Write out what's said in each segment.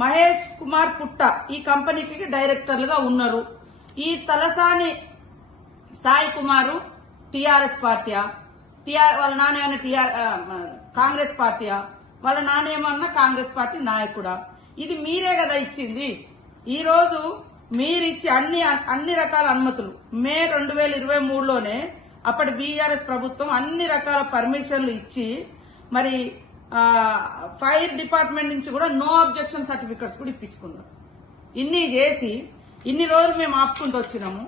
మహేష్ కుమార్ పుట్ట ఈ కంపెనీకి డైరెక్టర్లుగా ఉన్నారు. ఈ తలసాని సాయి కుమారు టిఆర్ఎస్ పార్టీయా, వాళ్ళ నాన్న కాంగ్రెస్ పార్టీయా, వాళ్ళ నాన్న ఏమన్నా కాంగ్రెస్ పార్టీ నాయకుడా? ఇది మీరే కదా ఇచ్చింది. ఈ రోజు మీరిచ్చి అన్ని రకాల అనుమతులు మే 2023లోనే అప్పటి బీఆర్ఎస్ ప్రభుత్వం అన్ని రకాల పర్మిషన్లు ఇచ్చి మరి ఫైర్ డిపార్ట్మెంట్ నుంచి కూడా నో అబ్జెక్షన్ సర్టిఫికెట్స్ కూడా ఇప్పించుకున్నారు. ఇన్ని చేసి ఇన్ని రోజులు మేము ఆపుకుంటూ వచ్చినాము.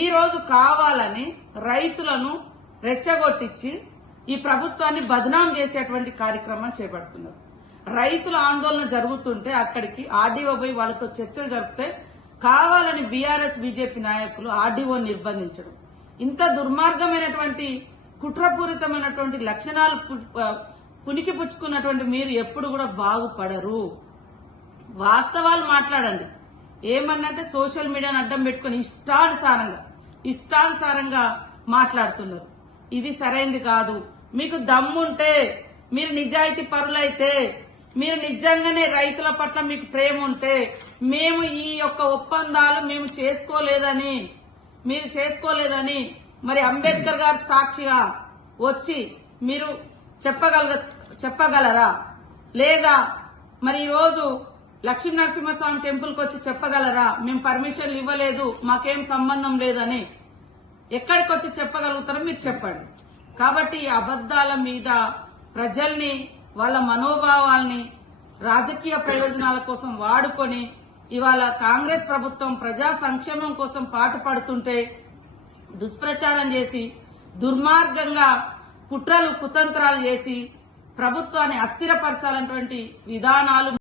ఈ రోజు కావాలని రైతులను రెచ్చగొట్టించి ఈ ప్రభుత్వాన్ని బదనాం చేసేటువంటి కార్యక్రమం చేపడుతున్నారు. రైతుల ఆందోళన జరుగుతుంటే అక్కడికి ఆర్డీఓ పోయి వాళ్ళతో చర్చలు జరిపితే కావాలని బీఆర్ఎస్ బీజేపీ నాయకులు ఆర్డీఓ నిర్బంధించడం, ఇంత దుర్మార్గమైనటువంటి కుట్రపూరితమైనటువంటి లక్షణాలు పునికి పుచ్చుకున్నటువంటి మీరు ఎప్పుడు కూడా బాగుపడరు. వాస్తవాలు మాట్లాడండి. ఏమన్నంటే సోషల్ మీడియాను అడ్డం పెట్టుకుని ఇష్టానుసారంగా మాట్లాడుతున్నారు. ఇది సరైనది కాదు. మీకు దమ్ముంటే, మీరు నిజాయితీ పరులైతే, మీరు నిజంగానే రైతుల పట్ల మీకు ప్రేమ ఉంటే, మేము ఈ యొక్క ఒప్పందాలు మేము చేసుకోలేదని మరి అంబేద్కర్ గారు సాక్షిగా వచ్చి మీరు చెప్పగలరా? లేదా మరి ఈ రోజు లక్ష్మీ నరసింహస్వామి టెంపుల్ కి వచ్చి చెప్పగలరా? మేము పర్మిషన్లు ఇవ్వలేదు, మాకేం సంబంధం లేదని ఎక్కడికి వచ్చి చెప్పగలుగుతారో మీరు చెప్పండి. కాబట్టి ఈ అబద్దాల మీద ప్రజల్ని, వాళ్ళ మనోభావాల్ని రాజకీయ ప్రయోజనాల కోసం వాడుకొని ఇవాళ కాంగ్రెస్ ప్రభుత్వం ప్రజా సంక్షేమం కోసం పాటుపడుతుంటే దుష్ప్రచారం చేసి దుర్మార్గంగా కుట్రలు కుతంత్రాలు చేసి ప్రభుత్వాన్ని అస్థిరపరచాలన్నటువంటి విధానాలు